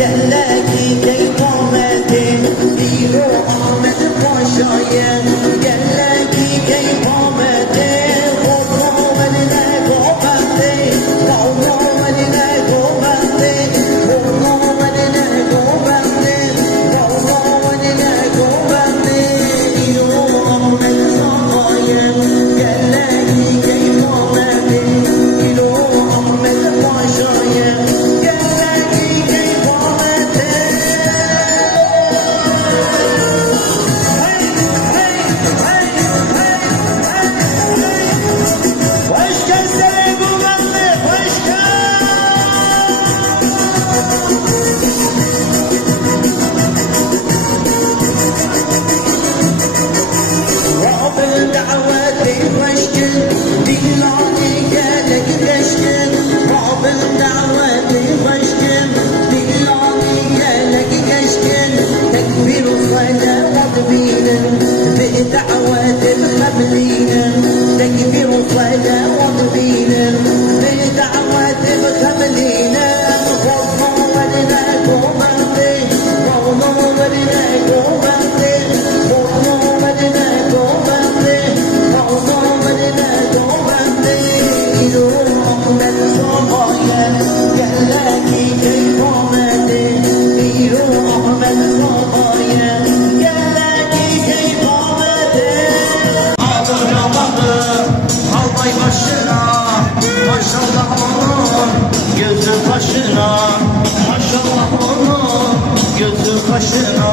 گلکی کی قامته دیرو آمد پاشایه گلکی کی قامته خدا ولی نگوبنده خدا ولی نگوبنده خدا ولی نگوبنده خدا ولی نگوبنده دیرو آمد ساقایه گلکی کی قامته دیرو آمد پاشایه بدعوات الخملين تكبير الصلاة وضبين بدعوات الخملين والله ولنا قومني والله ولنا قومني والله ولنا قومني والله ولنا قومني يوم أحمد صبايا قالكي كي قومني يوم أحمد صبايا maşallah onun gözü kaşına maşallah onun gözü kaşına